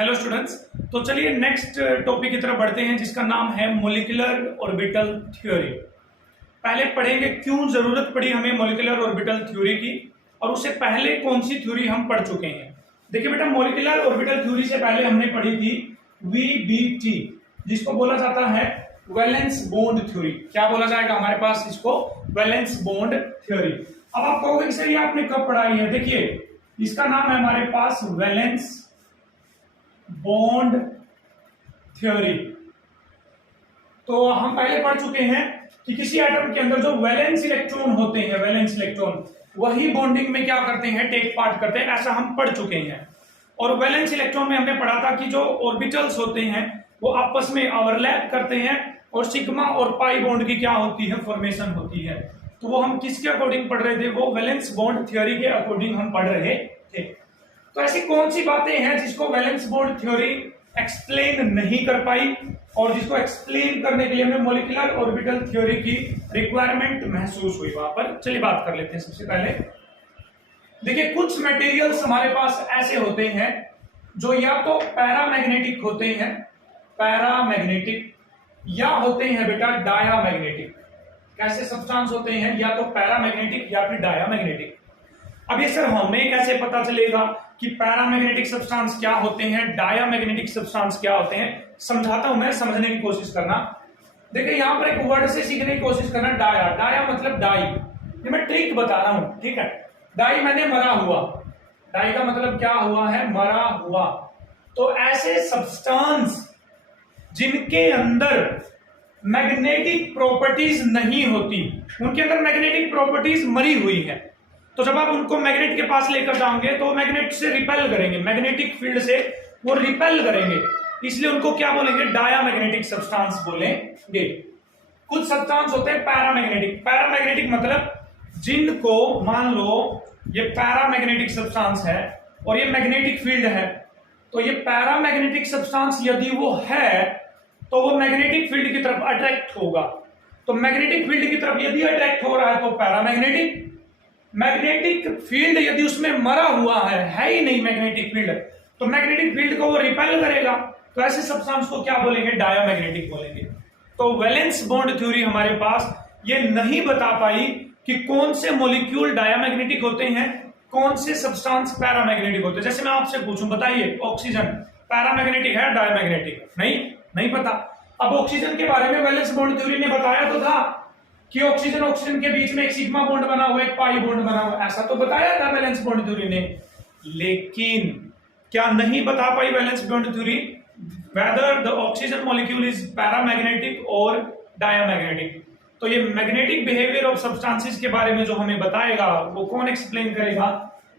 Hello students. तो चलिए next topic की तरफ बढ़ते हैं जिसका नाम है मॉलिक्यूलर ऑर्बिटल थ्योरी। पहले पढ़ेंगे क्यों जरूरत पड़ी हमें मॉलिक्यूलर ऑर्बिटल थ्योरी की, और उससे पहले कौन सी थ्योरी हम पढ़ चुके हैं। देखिए बेटा, मॉलिक्यूलर ऑर्बिटल थ्योरी से पहले हमने पढ़ी थी वीबीटी, जिसको बोला जाता है वैलेंस बॉन्ड थ्योरी। क्या बोला जाएगा हमारे पास इसको? Valence bond theory. अब आप कहोगे कि सर ये आपने कब पढ़ाई है? देखिए इसका नाम है हमारे पास वैलेंस बॉन्ड थ्योरी। तो हम पहले पढ़ चुके हैं कि किसी एटम के अंदर जो वैलेंस इलेक्ट्रॉन होते हैं, वैलेंस इलेक्ट्रॉन वही बॉन्डिंग में क्या करते हैं, टेक पार्ट करते हैं, ऐसा हम पढ़ चुके हैं। और वैलेंस इलेक्ट्रॉन में हमने पढ़ा था कि जो ऑर्बिटल्स होते हैं वो आपस में ओवरलैप करते हैं और सिग्मा और पाई बॉन्ड की क्या होती है, फॉर्मेशन होती है। तो वो हम किसके अकॉर्डिंग पढ़ रहे थे? वो वैलेंस बॉन्ड थ्योरी के अकॉर्डिंग हम पढ़ रहे थे। तो ऐसी कौन सी बातें हैं जिसको वैलेंस बॉन्ड थ्योरी एक्सप्लेन नहीं कर पाई, और जिसको एक्सप्लेन करने के लिए हमें मॉलिक्यूलर ऑर्बिटल थ्योरी की रिक्वायरमेंट महसूस हुई वहां पर। चलिए बात कर लेते हैं। सबसे पहले देखिए, कुछ मटेरियल्स हमारे पास ऐसे होते हैं जो या तो पैरामैग्नेटिक होते हैं, पैरामैग्नेटिक, या होते हैं बेटा डायामैग्नेटिक। कैसे सब्सटेंस होते हैं? या तो पैरामैग्नेटिक या फिर डायामैग्नेटिक। अब ये सर हमें कैसे पता चलेगा कि पैरामैग्नेटिक सब्सटेंस क्या होते हैं, डायामैग्नेटिक सब्सटेंस क्या होते हैं? समझाता हूं मैं, समझने की कोशिश करना। देखिए यहां पर एक वर्ड से सीखने की कोशिश करना, डाया। डाया मतलब डाई। ये मैं ट्रिक बता रहा हूं, ठीक है। डाई मैंने मरा हुआ, डाई का मतलब क्या हुआ है? मरा हुआ। तो ऐसे सब्सटेंस जिनके अंदर मैग्नेटिक प्रॉपर्टीज नहीं होती, उनके अंदर मैग्नेटिक प्रॉपर्टीज मरी हुई है, तो जब आप उनको मैग्नेट के पास लेकर जाओगे तो मैग्नेट से रिपेल करेंगे, मैग्नेटिक फील्ड से वो रिपेल करेंगे, इसलिए उनको क्या बोलेंगे? डायामैग्नेटिक सब्सटेंस बोलेंगे। कुछ सब्सटेंस होते हैं पैरामैग्नेटिक। पैरामैग्नेटिक मतलब जिनको, मान लो ये पैरामैग्नेटिक सब्सटेंस है और ये मैग्नेटिक फील्ड है, तो ये पैरामैग्नेटिक सब्सटेंस यदि वो है तो वो मैग्नेटिक फील्ड की तरफ अट्रैक्ट होगा। तो मैग्नेटिक फील्ड की तरफ यदि अट्रैक्ट हो रहा है तो पैरामैग्नेटिक। मैग्नेटिक फील्ड यदि उसमें मरा हुआ है ही नहीं मैग्नेटिक फील्ड, तो मैग्नेटिक फील्ड को वो रिपेल करेगा, तो ऐसे सब्सटेंस को क्या बोलेंगे? डायामैग्नेटिक बोलेंगे। तो वैलेंस बॉन्ड थ्योरी हमारे पास ये नहीं बता पाई कि कौन से मॉलिक्यूल डायामैग्नेटिक होते हैं, कौन से सब्सटेंस पैरामैग्नेटिक होते हैं। जैसे मैं आपसे पूछूं, बताइए ऑक्सीजन पैरामैग्नेटिक है, डायामैग्नेटिक? नहीं पता। अब ऑक्सीजन के बारे में वैलेंस बॉन्ड थ्योरी ने बताया तो था कि ऑक्सीजन के बीच में एक सिग्मा बॉन्ड बना हुआ है, एक पाई बॉन्ड बना हुआ है, ऐसा तो बताया था वैलेंस बॉन्ड थ्योरी ने। लेकिन क्या नहीं बता पाई valence bond theory whether the oxygen molecule is paramagnetic और डायामैग्नेटिक? तो ये मैग्नेटिक बिहेवियर ऑफ सब्सटेंसेस के बारे में जो हमें बताएगा वो कौन एक्सप्लेन करेगा?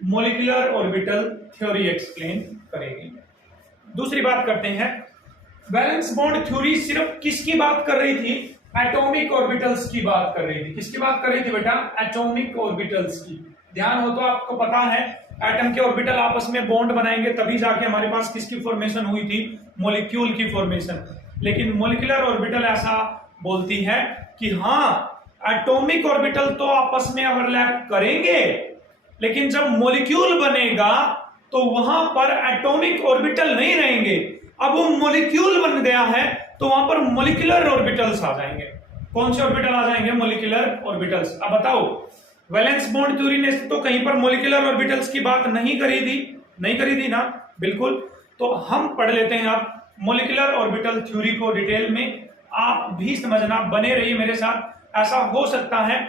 मॉलिक्यूलर ऑर्बिटल थ्योरी एक्सप्लेन करेगी। दूसरी बात करते हैं, वैलेंस बॉन्ड थ्योरी सिर्फ किसकी बात कर रही थी? एटॉमिक ऑर्बिटल्स की बात कर रही थी। किसकी बात कर रही थी बेटा? एटॉमिक ऑर्बिटल्स की। ध्यान हो तो आपको पता है एटम के ऑर्बिटल आपस में बॉन्ड बनाएंगे तभी जाके हमारे पास किसकी फॉर्मेशन हुई थी? मॉलिक्यूल की फॉर्मेशन। लेकिन मॉलिक्यूलर ऑर्बिटल ऐसा बोलती है कि हाँ, एटॉमिक ऑर्बिटल तो आपस में ओवरलैप करेंगे, लेकिन जब मॉलिक्यूल बनेगा तो वहां पर एटॉमिक ऑर्बिटल नहीं रहेंगे। अब वो मॉलिक्यूल बन गया है तो वहां पर मॉलिक्यूलर ऑर्बिटल्स आ जाएंगे। कौन से ऑर्बिटल आ जाएंगे? Molecular orbitals. अब बताओ, वैलेंस बॉन्ड थ्योरी ने तो कहीं पर मॉलिक्यूलर ऑर्बिटल्स की बात नहीं करी थी ना? बिल्कुल। तो हम पढ़ लेते हैं अब मॉलिक्यूलर ऑर्बिटल थ्योरी को डिटेल में। आप भी समझना, बने रहिए मेरे साथ। ऐसा हो सकता है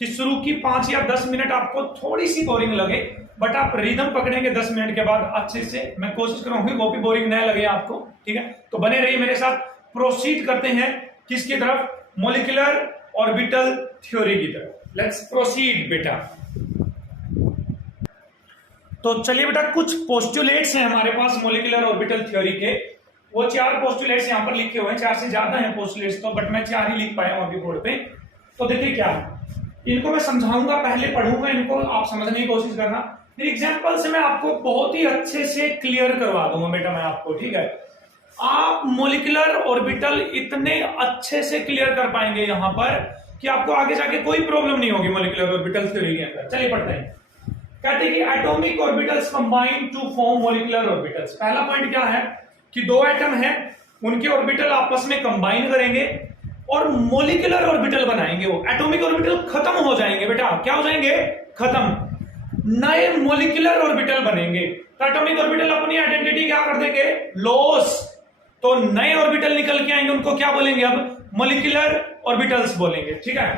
कि शुरू की 5 या 10 मिनट आपको थोड़ी सी बोरिंग लगे, बट आप रिदम पकड़ेंगे 10 मिनट के बाद अच्छे से। मैं कोशिश करूंगी वो भी बोरिंग न लगे आपको, ठीक है? तो बने रहिए मेरे साथ। प्रोसीड करते हैं किसकी तरफ? मॉलिक्यूलर ऑर्बिटल थ्योरी की तरफ। लेट्स प्रोसीड बेटा। तो चलिए बेटा, कुछ पोस्टुलेट्स हैं हमारे पास मॉलिक्यूलर ऑर्बिटल थ्योरी के। वो 4 पोस्टुलेट्स यहां पर लिखे हुए हैं, 4 से ज्यादा हैं पोस्टुलेट्स तो, बट मैं 4 ही लिख पाया हूं अभी बोर्ड पे। तो देखिए क्या है, इनको मैं समझाऊंगा, पहले पढ़ूंगा इनको, आप समझने की कोशिश करना। फिर एग्जांपल से मैं आपको बहुत ही अच्छे से क्लियर करवा दूंगा बेटा मैं आपको, ठीक है? आप मॉलिक्यूलर ऑर्बिटल इतने अच्छे से क्लियर कर पाएंगे यहां पर कि आपको आगे जाके कोई प्रॉब्लम नहीं होगी मॉलिक्यूलर ऑर्बिटल थ्योरी के अंदर। चलिए पढ़ते हैं। कहते हैं कि atomic orbitals combine to form molecular orbitals. पहला पॉइंट क्या है कि दो एटम है, उनके ऑर्बिटल आपस में कंबाइन करेंगे और मॉलिक्यूलर ऑर्बिटल बनाएंगे। वो एटॉमिक ऑर्बिटल खत्म हो जाएंगे बेटा, क्या हो जाएंगे? खत्म, नए मॉलिक्यूलर ऑर्बिटल बनेंगे। तो एटॉमिक ऑर्बिटल अपनी आइडेंटिटी क्या कर देंगे? लॉस। तो नए ऑर्बिटल निकल के आएंगे, उनको क्या बोलेंगे? अब मॉलिक्यूलर ऑर्बिटल्स बोलेंगे। ठीक है,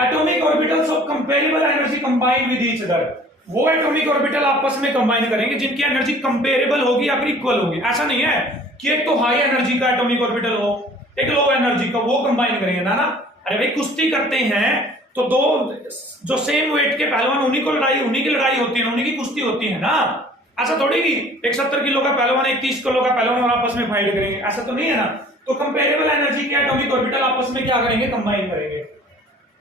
atomic orbitals of comparable energy combine with each other. वो एटॉमिक ऑर्बिटल आपस में कंबाइन करेंगे जिनकी एनर्जी कंपेरेबल होगी या फिर इक्वल होगी। ऐसा नहीं है कि एक तो हाई एनर्जी का एटॉमिक ऑर्बिटल हो, एक लो एनर्जी का, वो कंबाइन करेंगे ना। अरे भाई कुश्ती करते हैं तो दो जो सेम वेट के पहलवान, उन्हीं की लड़ाई होती है, उन्हीं की कुश्ती होती है ना। ऐसा थोड़ी कि एक 70 किलो का पहलवान एक 30 किलो का पहलवान और आपस में फाइट करेंगे, ऐसा तो नहीं है ना। तो कंपेरेबल एनर्जी के एटॉमिक ऑर्बिटल आपस में क्या करेंगे? कंबाइन करेंगे।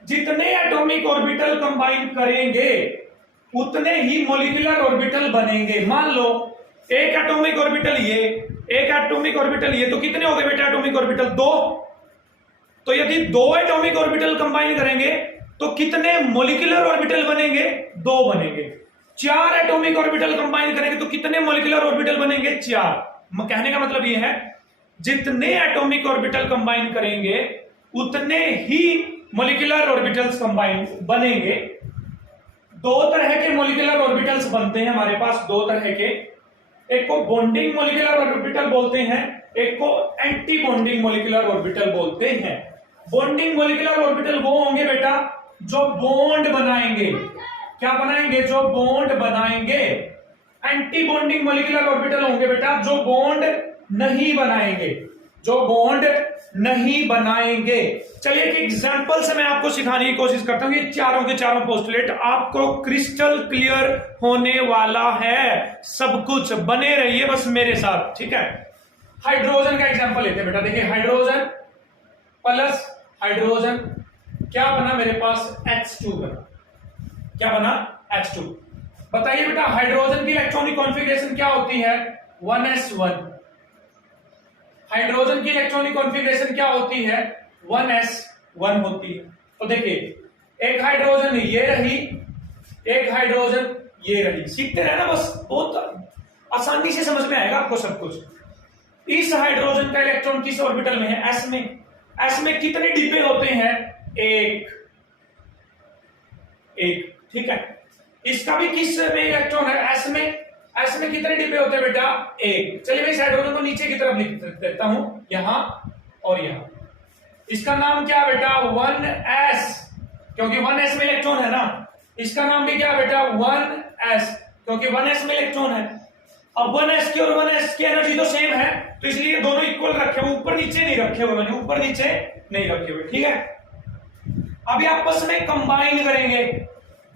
जितने एटॉमिक ऑर्बिटल कंबाइन करेंगे उतने ही मॉलिक्यूलर ऑर्बिटल बनेंगे। मान लो एक एटॉमिक ऑर्बिटल ये, एक एटॉमिक ऑर्बिटल ये, तो कितने हो गए बेटा एटॉमिक ऑर्बिटल? दो। तो यदि दो एटॉमिक ऑर्बिटल कंबाइन करेंगे तो कितने मॉलिक्यूलर ऑर्बिटल बनेंगे? दो बनेंगे। चार एटॉमिक ऑर्बिटल कंबाइन करेंगे तो कितने मॉलिक्यूलर ऑर्बिटल बनेंगे? चार। कहने का मतलब यह है जितने एटॉमिक ऑर्बिटल कंबाइन करेंगे उतने ही मॉलिक्यूलर ऑर्बिटल्स कंबाइन बनेंगे। दो तरह के मॉलिक्यूलर ऑर्बिटल्स बनते हैं हमारे पास, दो तरह के। एक को बॉन्डिंग मॉलिक्यूलर ऑर्बिटल बोलते हैं, एक को एंटी बॉन्डिंग मॉलिक्यूलर ऑर्बिटल बोलते हैं। बॉन्डिंग मॉलिक्यूलर ऑर्बिटल वो होंगे बेटा जो बॉन्ड बनाएंगे। क्या बनाएंगे? जो बॉन्ड बनाएंगे। एंटी बॉन्डिंग मॉलिक्यूलर ऑर्बिटल होंगे बेटा जो बॉन्ड नहीं बनाएंगे, जो बॉन्ड नहीं बनाएंगे। चलिए एक एग्जांपल से मैं आपको सिखाने की कोशिश करता हूं। ये चारों के चारों पोस्टुलेट आपको क्रिस्टल क्लियर होने वाला है, सब कुछ। बने रहिए बस मेरे साथ, ठीक है। हाइड्रोजन का एग्जांपल लेते हैं बेटा। देखिए हाइड्रोजन प्लस हाइड्रोजन, क्या बना मेरे पास? H2 बना। क्या बना? H2। बताइए बेटा हाइड्रोजन की इलेक्ट्रॉनिक कॉन्फ़िगरेशन क्या होती है? 1s1। हाइड्रोजन की इलेक्ट्रॉनिक कॉन्फ़िगरेशन क्या होती है? 1s1 होती है। तो देखिए एक हाइड्रोजन ये रही, एक हाइड्रोजन ये रही। सीखते रहना बस, बहुत आसानी से समझ में आएगा आपको सब कुछ। इस हाइड्रोजन का इलेक्ट्रॉन किस ऑर्बिटल में है? s में। s में कितने डिब्बे होते हैं? एक, ठीक है। इसका भी किस में इलेक्ट्रॉन है? s में। s में कितने डिब्बे होते हैं बेटा? एक। चलिए मैं इस हाइड्रोजन को नीचे की तरफ लिख देता हूं, यहां और यहां। इसका नाम क्या बेटा? 1s, क्योंकि 1s में इलेक्ट्रॉन है ना। इसका नाम भी क्या बेटा? 1s, क्योंकि 1s में इलेक्ट्रॉन है। अब 1s की और 1s की एनर्जी तो सेम है, तो इसलिए दोनों इक्वल रखे हुए, ऊपर नीचे नहीं रखे हुए मैंने, ऊपर नीचे नहीं रखे हुए, ठीक है। अभी आपस में कंबाइन करेंगे।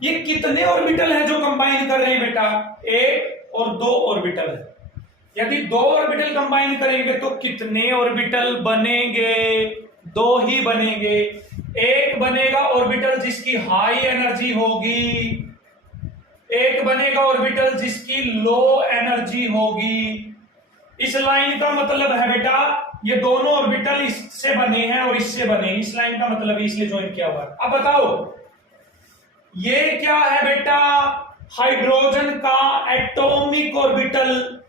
ये कितने ऑर्बिटल हैं जो कंबाइन कर रहे हैं बेटा? एक और दो ऑर्बिटल है। यदि दो ऑर्बिटल कंबाइन करेंगे तो कितने ऑर्बिटल बनेंगे? दो ही बनेंगे। एक बनेगा ऑर्बिटल जिसकी हाई एनर्जी होगी, एक बनेगा ऑर्बिटल जिसकी लो एनर्जी होगी। इस लाइन का मतलब है बेटा ये दोनों ऑर्बिटल इससे बने हैं और इससे बने। इस लाइन का मतलब इसलिए ज्वाइन किया हुआ है। अब बताओ ये क्या है बेटा? हाइड्रोजन का एटॉमिक ऑर्बिटल।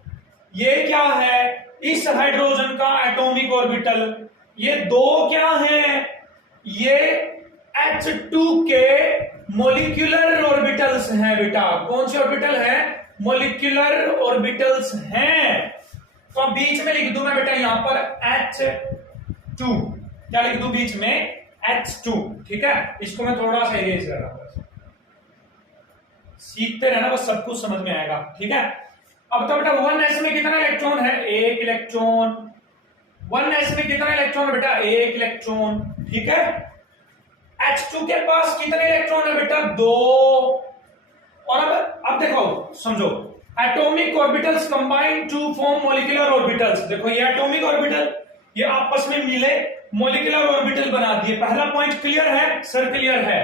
ये क्या है? इस हाइड्रोजन का एटॉमिक ऑर्बिटल। ये दो क्या हैं? ये H2 के मॉलिक्यूलर ऑर्बिटल्स हैं बेटा। कौन से ऑर्बिटल हैं? मॉलिक्यूलर ऑर्बिटल्स हैं। तो अब बीच में लिख दूं मैं बेटा यहां पर H2। क्या लिख दूं बीच में? H2, ठीक है। इसको मैं थोड़ा सा इरेज कर रहा हूं, सीखते रहना बस, सब कुछ समझ में आएगा, ठीक है। अब तो बेटा 1s में कितना इलेक्ट्रॉन है? एक इलेक्ट्रॉन। 1s में कितना इलेक्ट्रॉन है बेटा? एक इलेक्ट्रॉन, ठीक है। H2 के पास कितने इलेक्ट्रॉन है बेटा? दो। और अब देखो समझो, atomic orbitals combine to form molecular orbitals. देखो ये एटॉमिक ऑर्बिटल ये आपस में मिले मॉलिक्यूलर ऑर्बिटल बना दिए। पहला पॉइंट क्लियर है सर? क्लियर है।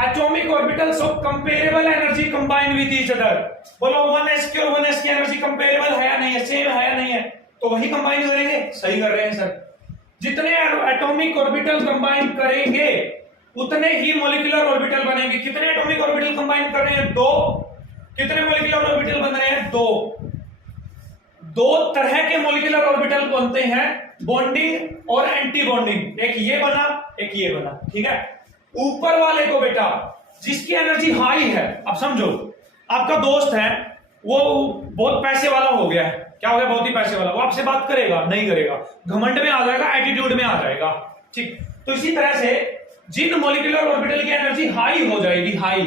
Atomic orbitals of comparable energy combine with each other. बोलो 1s की और 1s की एनर्जी कंपेरेबल है या नहीं है? सेम है या नहीं है? तो वही कंबाइन करेंगे। सही कर रहे हैं सर। जितने एटॉमिक ऑर्बिटल कंबाइन करेंगे उतने ही मॉलिक्यूलर ऑर्बिटल बनेंगे। कितने एटॉमिक ऑर्बिटल कंबाइन कर रहे हैं? 2। कितने मॉलिक्यूलर ऑर्बिटल बन रहे हैं? 2। 2 तरह के मॉलिक्यूलर ऑर्बिटल बनते हैं, बॉन्डिंग और एंटी बॉन्डिंग। एक ये बना, एक ये बना, ठीक है। ऊपर वाले को बेटा जिसकी एनर्जी हाई है, अब समझो आपका दोस्त है, वो बहुत पैसे वाला हो गया है। क्या हो गया? बहुत ही पैसे वाला। वो आपसे बात करेगा? नहीं करेगा। घमंड में आ जाएगा, एटीट्यूड में आ जाएगा, ठीक। तो इसी तरह से जिन मॉलिक्यूलर ऑर्बिटल की एनर्जी हाई हो जाएगी, हाई,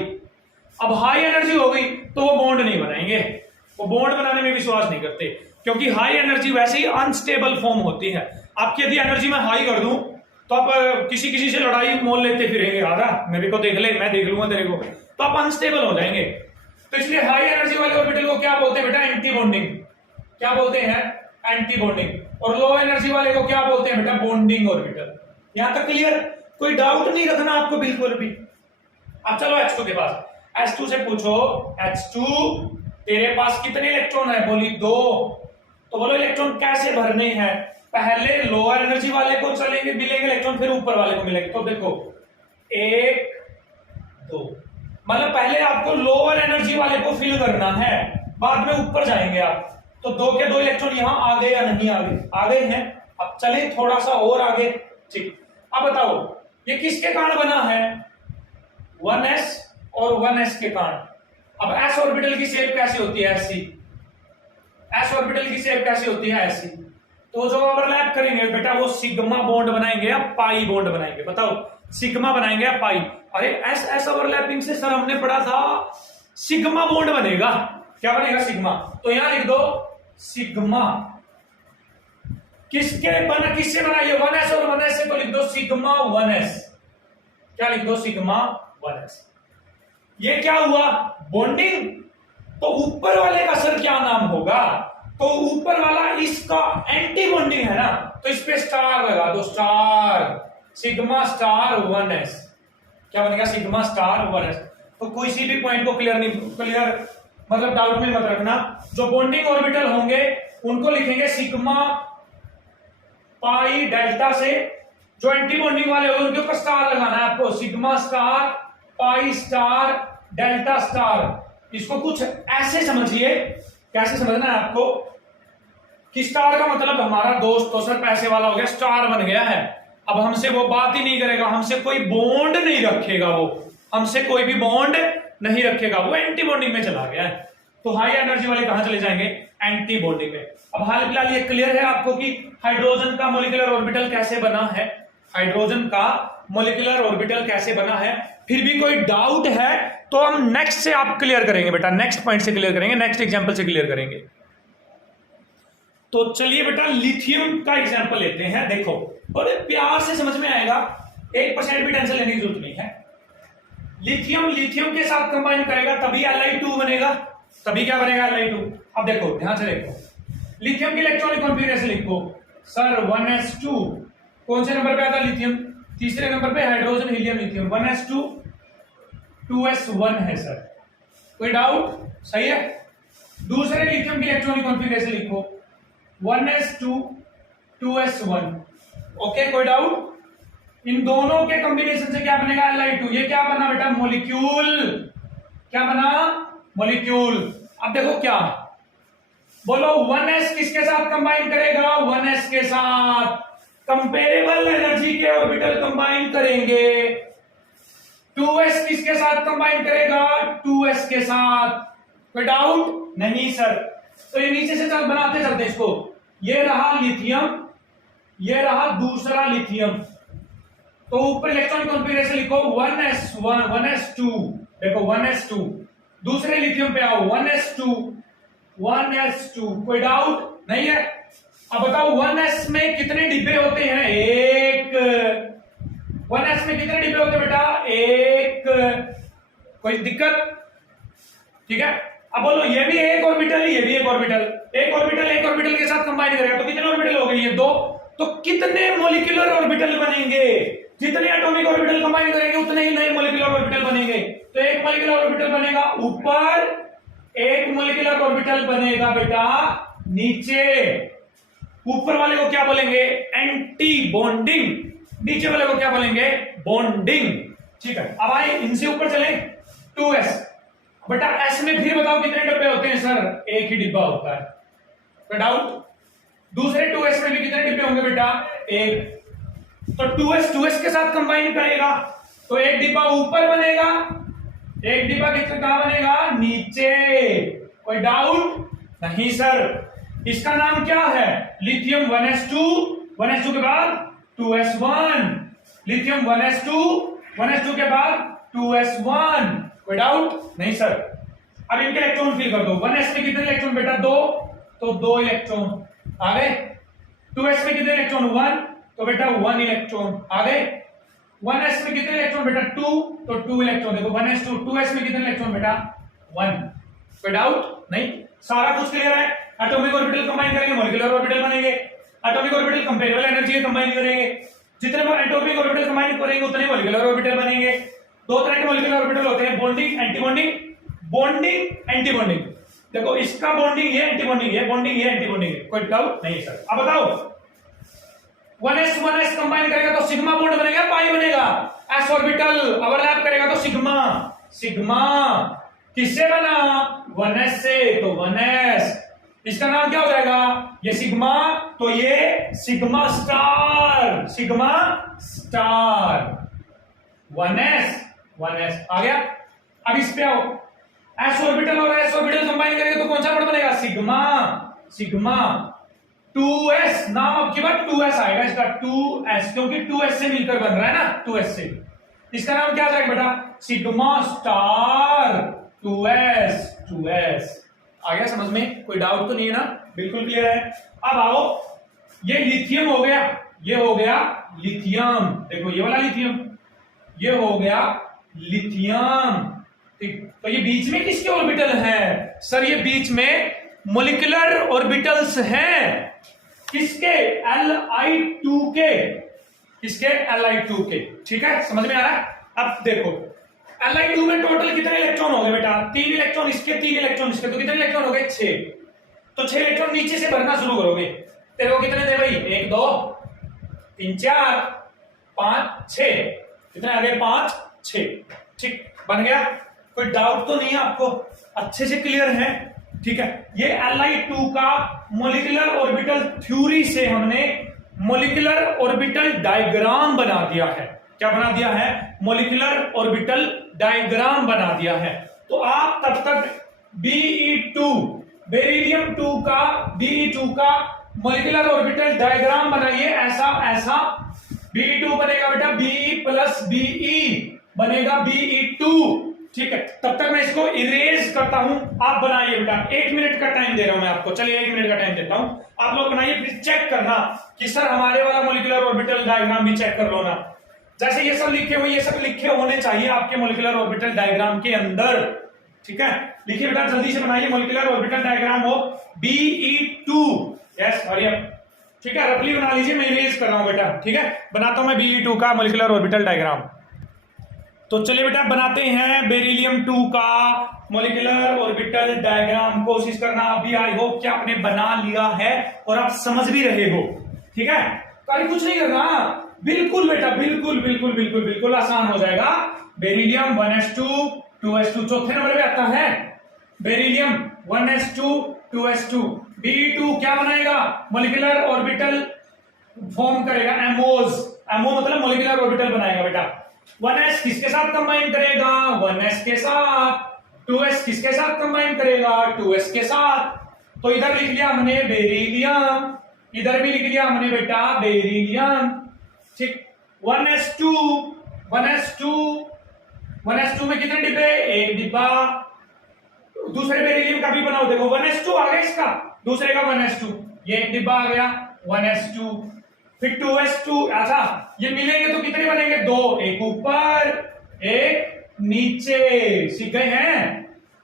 अब हाई एनर्जी हो गई तो वो बॉन्ड नहीं बनाएंगे, वो बॉन्ड बनाने में विश्वास नहीं करते, क्योंकि हाई एनर्जी वैसे ही अनस्टेबल फॉर्म होती है। आपकी यदि एनर्जी मैं हाई कर दूं तो आप किसी किसी से लड़ाई मोल लेते फिरेंगे, आजा मेरे को देख ले, मैं देख लूंगा तेरे को, तो आप अनस्टेबल हो जाएंगे। तो इसलिए हाई एनर्जी वाले ऑर्बिटल को क्या बोलते हैं बेटा? Anti bonding. क्या बोलते हैं? Anti bonding. और लो एनर्जी वाले को क्या बोलते हैं बेटा? Bonding orbital. यहां तक क्लियर? कोई डाउट नहीं रखना आपको बिल्कुल भी। अब चलो H2 के पास। H2 से पूछो, H2 तेरे पास कितने इलेक्ट्रॉन है? बोली 2। तो बोलो इलेक्ट्रॉन कैसे भरने हैं? पहले लोअर एनर्जी वाले को चलेंगे, मिलेंगे इलेक्ट्रॉन, फिर ऊपर वाले को मिलेंगे। तो देखो 1 2, मतलब पहले आपको लोअर एनर्जी वाले को फिल करना है, बाद में ऊपर जाएंगे आप। तो 2 के 2 इलेक्ट्रॉन यहां आ गए या नहीं आ गए? आ गए हैं। अब चले थोड़ा सा और आगे, ठीक। अब बताओ ये किसके कारण बना है? 1s और 1s के कारण। अब s ऑर्बिटल की शेप कैसी होती है? ऐसी। s ऑर्बिटल की शेप कैसी होती है? ऐसी। तो जो ओवरलैप करेंगे बेटा वो सिग्मा बॉन्ड बनाएंगे या पाई बॉन्ड बनाएंगे? बताओ, सिग्मा बनाएंगे या पाई? अरे एस एस ओवरलैपिंग से सर हमने पढ़ा था सिग्मा बॉन्ड बनेगा। क्या बनेगा? सिग्मा। तो यहां लिख दो सिग्मा। किससे बना ये? 1s और 1s से, तो लिख दो सिग्मा 1s। क्या लिख दो? Sigma 1s। ये क्या हुआ? बॉन्डिंग। तो ऊपर वाले का सर क्या नाम होगा? तो ऊपर वाला इसका एंटी बॉन्डिंग है ना, तो इस पे स्टार लगा दो, स्टार, सिग्मा स्टार 1s। क्या बनेगा? Sigma star 1s। तो किसी भी पॉइंट को क्लियर मतलब डाउट में मत रखना। जो बॉन्डिंग ऑर्बिटल होंगे उनको लिखेंगे सिग्मा पाई डेल्टा से, जो एंटी बॉन्डिंग वाले होंगे उनके ऊपर स्टार लगाना है आपको, sigma star pi star delta star. इसको कुछ ऐसे समझिए, कैसे समझना है आपको कि स्टार का मतलब हमारा दोस्त तो सर पैसे वाला हो गया, स्टार बन गया है, अब हमसे वो बात ही नहीं करेगा, हमसे कोई बॉन्ड नहीं रखेगा, वो हमसे कोई भी बॉन्ड नहीं रखेगा, वो एंटी बॉन्डिंग में चला गया है। तो हाई एनर्जी वाले कहां चले जाएंगे? एंटी बॉन्डिंग में। अब हाल फिलहाल ये क्लियर है आपको कि हाइड्रोजन का मॉलिक्यूलर ऑर्बिटल कैसे बना है? हाइड्रोजन का मॉलिक्यूलर ऑर्बिटल कैसे बना है? फिर भी कोई डाउट है तो हम नेक्स्ट से आप क्लियर करेंगे बेटा, नेक्स्ट पॉइंट से क्लियर करेंगे, नेक्स्ट एग्जांपल से क्लियर करेंगे। तो चलिए बेटा लिथियम का एग्जांपल लेते हैं। देखो बड़े प्यार से समझ में आएगा, 1% भी टेंशन लेने की जरूरत नहीं है। लिथियम के साथ कंबाइन करेगा तभी Li2 बनेगा, तभी क्या बनेगा? Li2। अब देखो ध्यान से देखो, लिथियम की इलेक्ट्रॉनिक कॉन्फ़िगरेशन लिखो सर 1s2। कौन से नंबर पे आता है लिथियम? तीसरे नंबर पे hydrogen helium lithium, 1s2 2s1 है सर, कोई डाउट? सही है। दूसरे लिथियम की इलेक्ट्रॉनिक कॉन्फ़िगरेशन लिखो 1s2 2s1, ओके, कोई डाउट? इन दोनों के कॉम्बिनेशन से क्या बनेगा? Li2। ये क्या बना बेटा? मॉलिक्यूल। क्या बना? मॉलिक्यूल। अब देखो क्या बोलो, 1s किसके साथ कंबाइन करेगा? 1s के साथ कंपेरेबल एनर्जी के ऑर्बिटल कंबाइन करेंगे। 2s किसके साथ कंबाइन करेगा? 2s के साथ। कोई डाउट? नहीं सर। तो ये नीचे से चल बनाते चलते इसको, ये रहा लिथियम, ये रहा दूसरा लिथियम। तो ऊपर इलेक्ट्रॉनिक कॉन्फ़िगरेशन लिखो 1s1 1s2, देखो 1s2। दूसरे लिथियम पे आओ 1s2 1s2। कोई डाउट? नहीं है। अब बताओ 1s में कितने डिब्बे होते हैं? 1। 1s में कितने डिब्बे होते हैं बेटा? 1। कोई दिक्कत? ठीक है। अब बोलो ये भी एक ऑर्बिटल, ये भी एक ऑर्बिटल, एक ऑर्बिटल के साथ कंबाइन करेगा तो कितने ऑर्बिटल हो गए? ये 2। तो कितने मॉलिक्यूलर ऑर्बिटल बनेंगे? जितने एटॉमिक ऑर्बिटल कंबाइन करेंगे उतने ही नए मॉलिक्यूलर ऑर्बिटल बनेंगे। तो एक मॉलिक्यूलर ऑर्बिटल बनेगा ऊपर, एक मॉलिक्यूलर ऑर्बिटल बनेगा बेटा नीचे। ऊपर वाले को क्या बोलेंगे? Anti bonding. नीचे वाले को क्या बोलेंगे? बॉन्डिंग। ठीक है, अब आए इनसे ऊपर चले 2s। बेटा s में फिर बताओ कितने डब्बे होते हैं सर? एक ही डिब्बा होता है, कोई डाउट? दूसरे 2s में भी कितने डिब्बे होंगे बेटा? एक। तो 2s के साथ कंबाइन करेगा तो एक डिब्बा ऊपर बनेगा, एक डिब्बा कितना कहां बनेगा? नीचे। कोई डाउट? नहीं सर। इसका नाम क्या है? लिथियम 1s2, 1s2 के बाद 2s1, लिथियम 1s2, 1s2 के बाद 2s1। कोई डाउट? नहीं सर। अब इनके इलेक्ट्रॉन फिल कर दो। 1s में कितने इलेक्ट्रॉन बेटा? 2, तो 2 इलेक्ट्रॉन आ गए। 2s में कितने इलेक्ट्रॉन? 1, तो बेटा 1 इलेक्ट्रॉन आ गए। 1s में कितने इलेक्ट्रॉन बेटा? 2, तो 2 इलेक्ट्रॉन। देखो 1s2, 2s में कितने इलेक्ट्रॉन बेटा? 1। कोई डाउट? नहीं। सारा कुछ क्लियर है। एटॉमिक ऑर्बिटल कंबाइन करेंगे, मॉलिक्यूलर ऑर्बिटल बनेंगे। Atomic orbital comparable energy combine करेंगे, जितने एटॉमिक ऑर्बिटल कंबाइन करेंगे उतने मॉलिक्यूलर ऑर्बिटल बनेंगे। दो तरह के मॉलिक्यूलर ऑर्बिटल होते हैं, bonding, anti bonding. Bonding, anti bonding. देखो इसका बॉन्डिंग ये, एंटी बॉन्डिंग ये, बॉन्डिंग ये, एंटी बॉन्डिंग है। कोई डाउट? नहीं सर। अब बताओ 1s 1s कंबाइन करेगा तो सिग्मा बॉन्ड बनेगा, पाई बनेगा। s ऑर्बिटल ओवरलैप करेगा तो सिग्मा। सिग्मा किससे बना? 1s से, तो 1s। इसका नाम क्या हो जाएगा? ये सिग्मा, तो ये sigma star. Sigma star. 1s 1s आ गया। अब इस पे आओ, s ऑर्बिटल और s ऑर्बिटल कंबाइन करेंगे तो कौन सा बॉन्ड बनेगा? सिग्मा। सिग्मा 2s, नाम अब की बात 2s आएगा इसका, 2s, क्योंकि 2s से मिलकर बन रहा है ना, 2s से। इसका नाम क्या आ जाएगा बेटा? Sigma star 2s। 2s आ गया समझ में? कोई डाउट तो नहीं है ना? बिल्कुल क्लियर है। अब आओ, ये लिथियम हो गया, ये हो गया लिथियम। देखो ये वाला लिथियम, ये हो गया लिथियम। ठीक, तो ये बीच में किसके ऑर्बिटल है? सर ये बीच में मॉलिक्यूलर ऑर्बिटल्स हैं। किसके? Li2 के। किसके? Li2 के। ठीक है, समझ में आ रहा है? अब देखो Li2 में टोटल कितने इलेक्ट्रॉन हो गए बेटा? 3 इलेक्ट्रॉन इसके, 3 इलेक्ट्रॉन इसके, तो कितने इलेक्ट्रॉन हो गए? 6। तो 6 इलेक्ट्रॉन नीचे से भरना शुरू करोगे। तेरे को कितने दे भाई? 1 2 3 4 5 6। कितने आ गए? 5 6। ठीक, बन गया। कोई डाउट तो नहीं है आपको? अच्छे से क्लियर है? ठीक है, ये Li2 का मॉलिक्यूलर ऑर्बिटल थ्योरी से हमने मॉलिक्यूलर ऑर्बिटल डायग्राम बना दिया है। क्या बना दिया है? मॉलिक्यूलर ऑर्बिटल डायग्राम बना दिया है। तो आप तब तक Be2, बेरिलियम 2 का, Be2 का मॉलिक्यूलर ऑर्बिटल डायग्राम बनाइए। ऐसा ऐसा Be2 बनेगा बेटा, Be प्लस Be बनेगा Be2। ठीक है, तब तक मैं इसको इरेज करता हूं, आप बनाइए बेटा। 1 मिनट का टाइम दे रहा हूं मैं आपको। चलिए 1 मिनट का टाइम देता हूं, आप लोग बनाइए, फिर चेक करना कि सर हमारे वाला मॉलिक्यूलर ऑर्बिटल डायग्राम भी चेक कर लो ना। जैसे ये सब लिखे हुए, ये सब लिखे होने चाहिए आपके मॉलिक्यूलर ऑर्बिटल डायग्राम के अंदर। ठीक है, लिखिए बेटा, जल्दी से बनाइए। मॉलिक्यूलर ऑर्बिटल डायग्राम हो Be2। Yes, hurry up. ठीक है, रफली बना लीजिए, मैं इरेज कर रहा हूं बेटा। ठीक है, बनाता हूं मैं Be2 का मॉलिक्यूलर ऑर्बिटल डायग्राम। तो चलिए बेटा बनाते हैं बेरिलियम 2 का मॉलिक्यूलर ऑर्बिटल डायग्राम। कोशिश करना अभी, आई होप कि आपने बना लिया है और आप समझ भी रहे हो। ठीक है, तो कुछ नहीं करना, बिल्कुल बेटा, बिल्कुल बिल्कुल बिल्कुल बिल्कुल आसान हो जाएगा। बेरिलियम 1s2 2s2 चौथे नंबर पे आता है। Beryllium 1s2 2s2। Be2 क्या बनाएगा? मॉलिक्यूलर ऑर्बिटल फॉर्म करेगा, एमोज। एमओ मतलब मॉलिक्यूलर ऑर्बिटल बनाएगा बेटा। 1s किसके साथ कंबाइन करेगा? 1s के साथ। 2s किसके साथ कंबाइन करेगा? 2s के साथ। तो इधर लिख लिया हमने बेरिलियम, इधर भी लिख लिया हमने बेटा बेरिलियम। ठीक, 1s2 1s2 1s2 में कितने डिब्बे? 1 डिब्बा। दूसरे बेरिलियम का भी बनाओ, देखो 1s2 आ गया इसका, दूसरे का 1s2, ये 1 डिब्बा आ गया 1s2। फिर 2s2, ऐसा ये मिलेंगे तो कितने बनेंगे? 2, एक ऊपर एक नीचे। सीख गए हैं?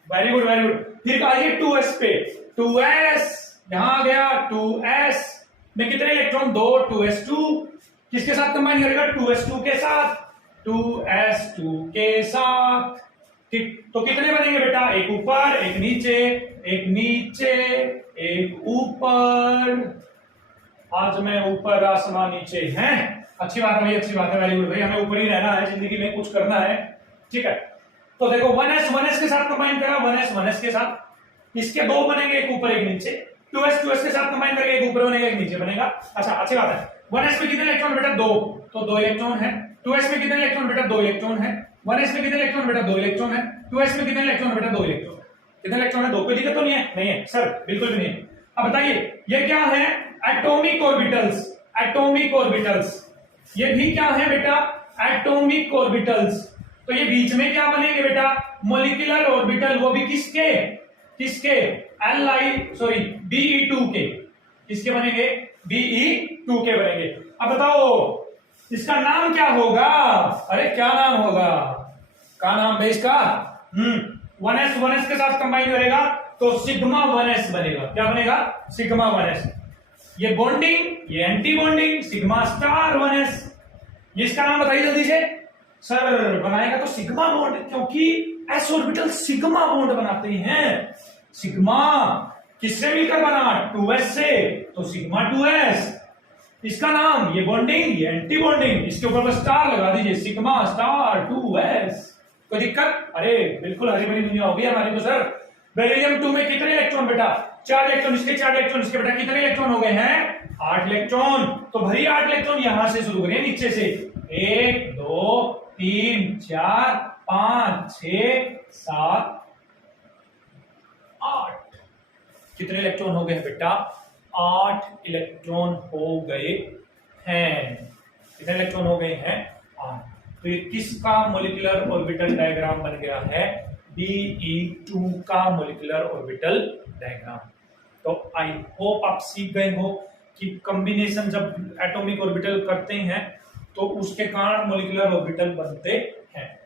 Very good very good. फिर आइए 2s पे, 2s यहां आ गया, 2s में कितने इलेक्ट्रॉन? 2, 2s2 किसके साथ कंबाइन करेगा? 2s2 के साथ, 2s2 के साथ। ठीक, तो कितने बनेंगे बेटा? एक ऊपर एक नीचे, एक नीचे एक ऊपर। आज मैं ऊपर आसमान नीचे हैं। अच्छी बात है भाई, अच्छी बात है, वेरी गुड भाई, हमें ऊपर ही रहना है, जिंदगी में कुछ करना है, ठीक है। तो देखो 1s के साथ कंबाइन करा, 1s के साथ, इसके दो बनेंगे, एक ऊपर एक नीचे। 2s के साथ कंबाइन करके एक ऊपर बनेगा एक नीचे बनेगा। अच्छा अच्छी बात है। 1s में कितने इलेक्ट्रॉन बेटा 2, तो 2 इलेक्ट्रॉन है। 2s में कितने इलेक्ट्रॉन बेटा 2 इलेक्ट्रॉन है। 1s में कितने इलेक्ट्रॉन बेटा 2 इलेक्ट्रॉन है। 2s में कितने इलेक्ट्रॉन बेटा 2 इलेक्ट्रॉन। कितने इलेक्ट्रॉन है 2, कोई दिक्कत तो नहीं है, नहीं है सर, बिल्कुल भी नहीं है। अब बताइए ये क्या है, एटॉमिक ऑर्बिटल्स, एटॉमिक ऑर्बिटल्स, ये भी क्या है बेटा, एटॉमिक ऑर्बिटल्स। तो ये बीच में क्या बनेंगे बेटा, मॉलिक्यूलर ऑर्बिटल, वो भी किसके, किसके, Be2 के, किसके बनेंगे, Be2 के बनेंगे। अब बताओ इसका नाम क्या होगा, अरे क्या नाम होगा, क्या नाम है इसका, 1s के साथ कंबाइन करेगा तो सिग्मा 1s बनेगा, क्या बनेगा, सिग्मा 1s। ये बॉन्डिंग, ये anti bonding, sigma star 1s। इसका नाम बताइए जल्दी से। सर बनाएगा तो सिग्मा बॉन्ड, क्योंकि एस ऑर्बिटल सिग्मा बॉन्ड बनाते हैं। सिग्मा किससे मिलकर बना, 2s से, तो सिग्मा 2s। इसका नाम, ये बॉन्डिंग, ये एंटी बॉन्डिंग, इसके ऊपर बस स्टार लगा दीजिए, सिग्मा स्टार 2s। कोई दिक्कत, अरे बिल्कुल हरी भरी दुनिया होगी हमारी तो सर। बेरिलियम 2 में कितने इलेक्ट्रॉन बेटा, 4 इलेक्ट्रॉन, इसके 4 इलेक्ट्रॉन, इसके बेटा कितने इलेक्ट्रॉन हो गए हैं, 8 इलेक्ट्रॉन। तो भरी 8 इलेक्ट्रॉन यहां से शुरू करिए नीचे से, 1 2 3 4 5 6 7 8। कितने इलेक्ट्रॉन हो गए बेटा, 8 इलेक्ट्रॉन हो गए हैं। कितने इलेक्ट्रॉन हो गए हैं, 8। तो ये किसका मॉलिक्यूलर ऑर्बिटल डायग्राम बन गया है, Be2 का मॉलिक्यूलर ऑर्बिटल डायग्राम। तो आई होप आप सीख गए हो कि कॉम्बिनेशन जब एटॉमिक ऑर्बिटल करते हैं तो उसके कारण मॉलिक्यूलर ऑर्बिटल बनते हैं।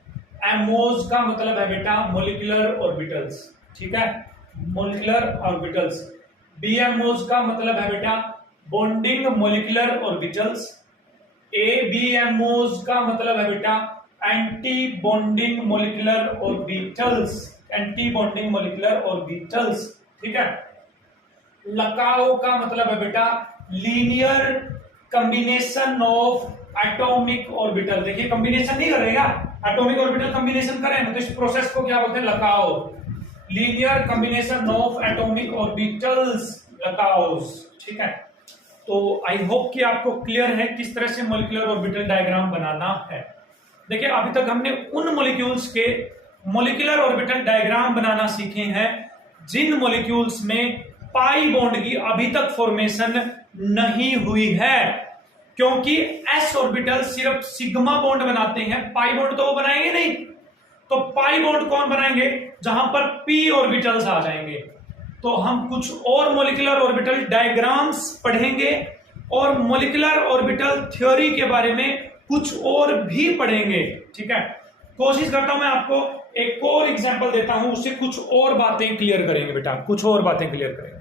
एमओज का मतलब है बेटा मॉलिक्यूलर ऑर्बिटल्स, ठीक है, मॉलिक्यूलर ऑर्बिटल्स। बीएमओज का मतलब है बेटा बॉन्डिंग मॉलिक्यूलर ऑर्बिटल्स। एबीएमओज का मतलब है बेटा anti bonding molecular orbitals, anti bonding molecular orbitals, ठीक है। लकाओ का मतलब है बेटा linear combination of atomic orbital. देखिए कॉम्बिनेशन नहीं करेगा, एटॉमिक ऑर्बिटल कॉम्बिनेशन करें तो इस प्रोसेस को क्या बोलते हैं, LCAO, linear combination of atomic orbitals, LCAOs, ठीक है। तो आई होप कि आपको क्लियर है किस तरह से मॉलिक्यूलर ऑर्बिटल डायग्राम बनाना है। देखिए अभी तक हमने उन मॉलिक्यूल्स के मॉलिक्यूलर ऑर्बिटल डायग्राम बनाना सीखे हैं जिन मॉलिक्यूल्स में पाई बॉन्ड की अभी तक फॉर्मेशन नहीं हुई है, क्योंकि एस ऑर्बिटल सिर्फ सिग्मा बॉन्ड बनाते हैं, पाई बॉन्ड तो वो बनाएंगे नहीं। तो पाई बॉन्ड कौन बनाएंगे, जहां पर पी ऑर्बिटल्स आ जाएंगे। तो हम कुछ और मॉलिक्यूलर ऑर्बिटल डायग्राम्स पढ़ेंगे और मॉलिक्यूलर ऑर्बिटल थ्योरी के बारे में कुछ और भी पढ़ेंगे, ठीक है। कोशिश करता हूं मैं आपको एक और एग्जांपल देता हूं, उससे कुछ और बातें क्लियर करेंगे बेटा, कुछ और बातें क्लियर करेंगे।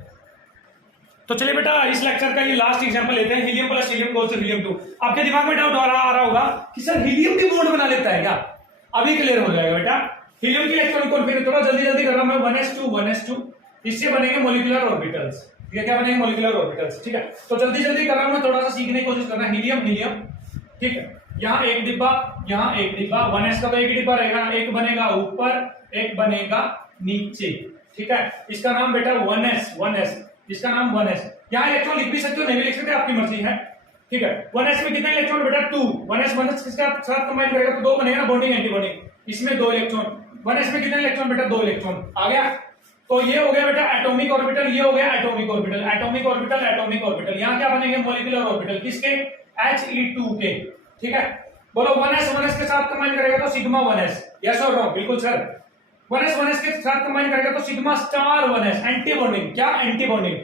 तो चलिए बेटा इस लेक्चर का ये लास्ट एग्जांपल लेते हैं, helium plus helium goes to helium 2। आपके दिमाग में डाउट आ रहा होगा कि सर हीलियम भी बॉन्ड बना लेता है क्या, अभी क्लियर हो जाएगा बेटा। हीलियम की इलेक्ट्रॉनिक कॉन्फिगरेशन थोड़ा जल्दी जल्दी कर रहा हूं मैं, 1s2 इससे बनेंगे मॉलिक्यूलर ऑर्बिटल्स, ये क्या बनेंगे, मॉलिक्यूलर ऑर्बिटल्स, ठीक है। तो जल्दी जल्दी कर रहा हूं मैं, थोड़ा सा सीखने की कोशिश करना। हीलियम हीलियम, ठीक है, यहाँ एक डिब्बा, यहाँ एक डिब्बा, 1s का तो एक ही डिब्बा रहेगा, एक बनेगा ऊपर एक बनेगा नीचे, ठीक है। इसका नाम बेटा 1s, इसका नाम 1s। यहाँ इलेक्ट्रॉन लिख भी सकते हो, नहीं भी लिख सकते, आपकी मर्जी है, ठीक है। 1s में कितने इलेक्ट्रॉन बेटा 2, 1s किसके साथ कंबाइन करेगा तो 2 बनेगा ना, बॉन्डिंग एंटी बॉन्डिंग, इसमें 2 इलेक्ट्रॉन। 1s में कितने इलेक्ट्रॉन बेटा 2 इलेक्ट्रॉन आ गया। तो ये हो गया बेटा एटॉमिक ऑर्बिटल, ये हो गया atomic orbital, atomic orbital, atomic orbital. यहाँ क्या बनेंगे, मॉलिक्यूलर ऑर्बिटल, किसके, He2 के, ठीक है। बोलो 1s के साथ कंबाइन करेगा तो सिग्मा 1s, यस और नो, बिल्कुल सर। 1s के साथ कंबाइन करेगा तो sigma star 1s, anti bonding, क्या एंटी बॉन्डिंग।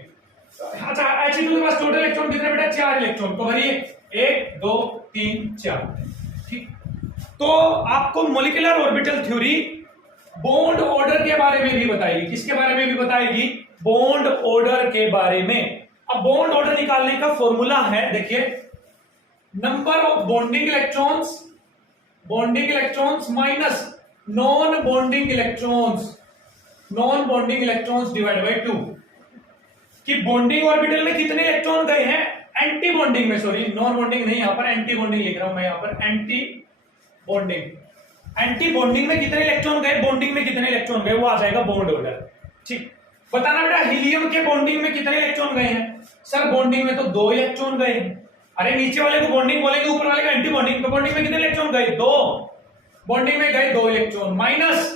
अच्छा He2 के पास टोटल इलेक्ट्रॉन कितने बेटा, 4 इलेक्ट्रॉन, तो भरिए 1 2 3 4, ठीक। तो आपको molecular orbital theory bond order के बारे में भी बताएगी, किसके बारे में भी बताएगी, बॉन्ड ऑर्डर के बारे में। अब बॉन्ड ऑर्डर निकालने का फॉर्मूला है, देखिए, number of bonding electrons minus non bonding electrons divide by 2। कि बॉन्डिंग ऑर्बिटल में कितने इलेक्ट्रॉन गए हैं, एंटी बॉन्डिंग में, सॉरी नॉन बॉन्डिंग नहीं, यहां पर एंटी बॉन्डिंग लिख रहा हूं मैं, यहां पर एंटी बॉन्डिंग। एंटी बॉन्डिंग में कितने इलेक्ट्रॉन गए, बॉन्डिंग में कितने इलेक्ट्रॉन गए, वो आ जाएगा बॉन्ड ऑर्डर। ठीक, बताना बेटा हीलियम के बॉन्डिंग में कितने इलेक्ट्रॉन गए हैं। सर बॉन्डिंग में तो 2 इलेक्ट्रॉन गए हैं। अरे नीचे वाले को बॉन्डिंग बोलेंगे, ऊपर वाले को एंटी बॉन्डिंग। तो बॉन्डिंग में कितने इलेक्ट्रॉन गए, 2। बॉन्डिंग में गए 2 इलेक्ट्रॉन, माइनस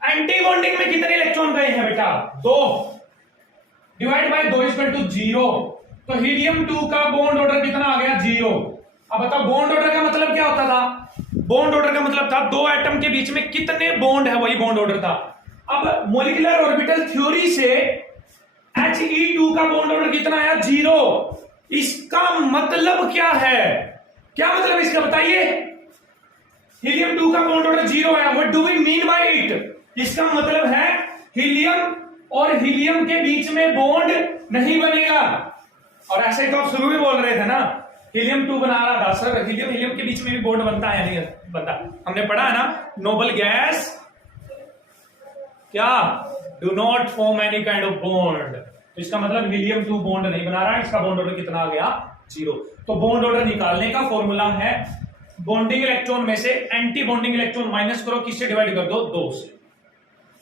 एंटी बॉन्डिंग में कितने इलेक्ट्रॉन गए हैं बेटा, 2 डिवाइड बाय 2 इक्वल टू 0। तो हीलियम 2 का बॉन्ड ऑर्डर कितना आ गया, 0। अब बताओ बॉन्ड ऑर्डर का मतलब क्या होता था, बॉन्ड ऑर्डर का मतलब था 2 एटम के बीच में कितने बॉन्ड है, वही बॉन्ड ऑर्डर था। अब मॉलिक्यूलर ऑर्बिटल थ्योरी से He2 का बॉन्ड ऑर्डर कितना आया, 0। इसका मतलब क्या है, क्या मतलब इसका बताइए। हीलियम 2 का बॉन्ड ऑर्डर 0 है, what do we mean by it. इसका मतलब है हीलियम और हीलियम के बीच में बॉन्ड नहीं बनेगा। और ऐसे तो आप शुरू में बोल रहे थे ना, हीलियम 2 बना रहा था सर, हीलियम हीलियम के बीच में भी बॉन्ड बनता है, नहीं बनता, हमने पढ़ा है ना, नोबल गैस क्या, do not form any kind of bond. तो इसका मतलब हीलियम 2 बॉन्ड नहीं बना रहा है, इसका बॉन्ड ऑर्डर कितना आ गया, 0। तो बॉन्ड ऑर्डर निकालने का फॉर्मूला है, बॉन्डिंग इलेक्ट्रॉन में से एंटी बॉन्डिंग इलेक्ट्रॉन माइनस करो, किससे डिवाइड कर दो, 2 से।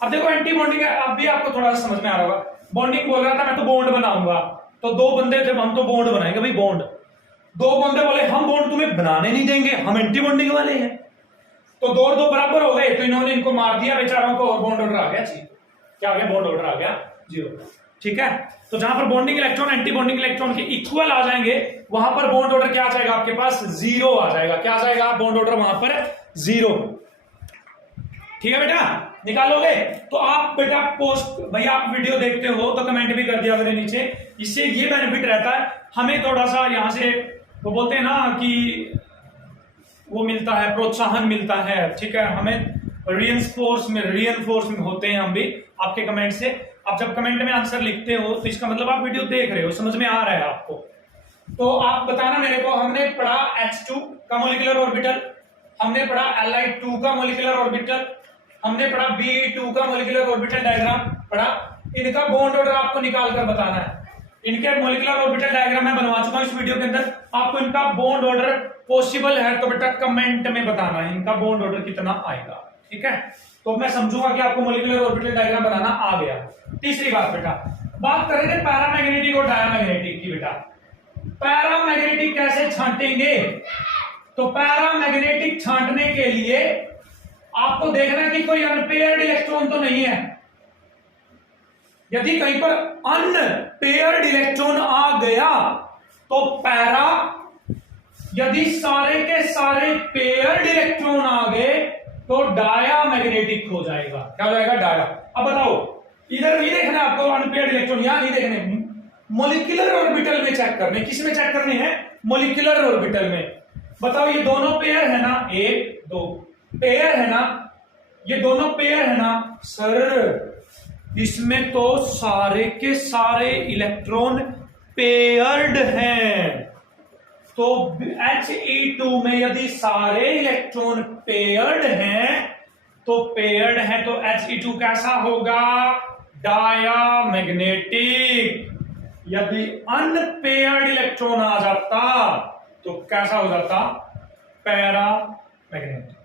अब देखो एंटी बॉन्डिंग अब भी आपको थोड़ा सा समझ में आ रहा होगा। बॉन्डिंग बोल रहा था मैं तो बॉन्ड बनाऊंगा, तो 2 बंदे थे, हम तो बॉन्ड बनाएंगे भाई, बॉन्ड। 2 बंदे बोले हम बॉन्ड तुम्हें बनाने नहीं देंगे, हम एंटी बॉन्डिंग वाले हैं। तो 2 और 2 बराबर हो गए, तो इन्होंने इनको मार दिया बेचारों को, और बॉन्ड ऑर्डर आ गया 0। क्या आ गया, बॉन्ड ऑर्डर आ गया 0। ठीक है, तो जहां पर bonding electron anti bonding electron के इक्वल आ जाएंगे, वहां पर बॉन्ड ऑर्डर क्या आ जाएगा आपके पास, 0 आ जाएगा। क्या आ जाएगा, बॉन्ड ऑर्डर वहां पर 0। ठीक है बेटा, निकालोगे। तो आप बेटा पोस्ट, भाई आप वीडियो देखते हो तो कमेंट भी कर दिया करें नीचे, इससे ये बेनिफिट रहता है हमें, थोड़ा सा यहां से वो बोलते हैं ना कि वो मिलता है, प्रोत्साहन मिलता है। ठीक है, हमें रीइंफोर्स में होते हैं हम भी आपके कमेंट से। आप जब कमेंट में आंसर लिखते हो तो इसका मतलब आप वीडियो देख रहे हो, समझ में आ रहा है आपको। तो आप बताना मेरे को, हमने पढ़ा H2 का मॉलिक्यूलर ऑर्बिटल, हमने पढ़ा Li2 का मॉलिक्यूलर ऑर्बिटल, हमने पढ़ा Be2 का मॉलिक्यूलर ऑर्बिटल डायग्राम पढ़ा। इनका बॉन्ड ऑर्डर आपको निकाल कर बताना है। इनके मॉलिक्यूलर ऑर्बिटल डायग्राम मैं बनवा चुका हूं इस वीडियो के अंदर। आपको इनका बॉन्ड ऑर्डर पॉसिबल है तो बेटा कमेंट में बताना है इनका बॉन्ड ऑर्डर कितना आएगा। ठीक है, तो मैं समझूंगा कि आपको मॉलिक्यूलर ऑर्बिटल डायग्राम बनाना आ गया। तीसरी बात बेटा, बात कर रहे थे पैरामैग्नेटिक और डायमैग्नेटिक की। बेटा पैरामैग्नेटिक कैसे छांटेंगे, तो पैरामैग्नेटिक छांटने के लिए आपको देखना है कि कोई अनपेयर्ड इलेक्ट्रॉन तो नहीं है। यदि कहीं पर अनपेयर्ड इलेक्ट्रॉन आ गया तो पैरा, यदि सारे के सारे पेयर्ड इलेक्ट्रॉन आ गए तो डायामैग्नेटिक हो जाएगा। क्या हो जाएगा, डाया। अब बताओ, इधर नहीं देखना आपको अनपेयर्ड इलेक्ट्रॉन, यहां नहीं देखने, मॉलिक्यूलर ऑर्बिटल में चेक करने। किस में चेक करने हैं, मॉलिक्यूलर ऑर्बिटल में। बताओ ये दोनों पेयर है ना, 1 2 पेयर है ना, ये दोनों पेयर है ना सर, इसमें तो सारे के सारे इलेक्ट्रॉन पेयर्ड हैं। तो He2 में यदि सारे इलेक्ट्रॉन पेयर्ड हैं तो पेयर्ड है तो He2 कैसा होगा, डायामैग्नेटिक। यदि अनपेयर्ड इलेक्ट्रॉन आ जाता तो कैसा हो जाता, पैरामैग्नेटिक।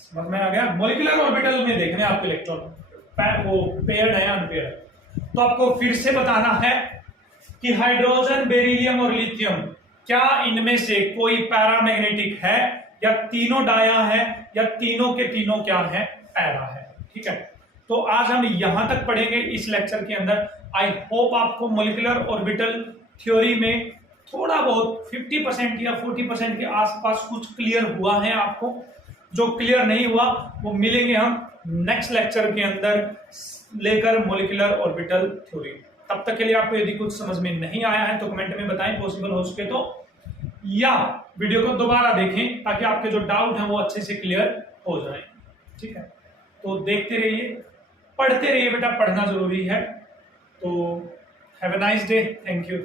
समझ में आ गया। मॉलिक्यूलर ऑर्बिटल में देखने आपके इलेक्ट्रॉन वो पेयर्ड है अनपेयर्ड। तो आपको फिर से बताना है कि हाइड्रोजन, बेरिलियम और लिथियम, क्या इनमें से कोई पैरामैग्नेटिक है, या तीनों डाया है, या तीनों के तीनों क्या है, पैरा है। ठीक है, तो आज हम यहां तक पढ़ेंगे इस लेक्चर के अंदर। आई होप आपको मॉलिक्यूलर ऑर्बिटल थ्योरी में थोड़ा बहुत 50% या 40% के आसपास कुछ क्लियर हुआ है। आपको जो क्लियर नहीं हुआ वो मिलेंगे हम नेक्स्ट लेक्चर के अंदर लेकर मॉलिक्यूलर ऑर्बिटल थ्योरी। तब तक के लिए आपको यदि कुछ समझ में नहीं आया है तो कमेंट में बताएं, पॉसिबल हो सके तो, या वीडियो को दोबारा देखें ताकि आपके जो डाउट हैं वो अच्छे से क्लियर हो जाएं। ठीक है, तो देखते रहिए, पढ़ते रहिए बेटा, पढ़ना जरूरी है। तो have a nice day, thank you.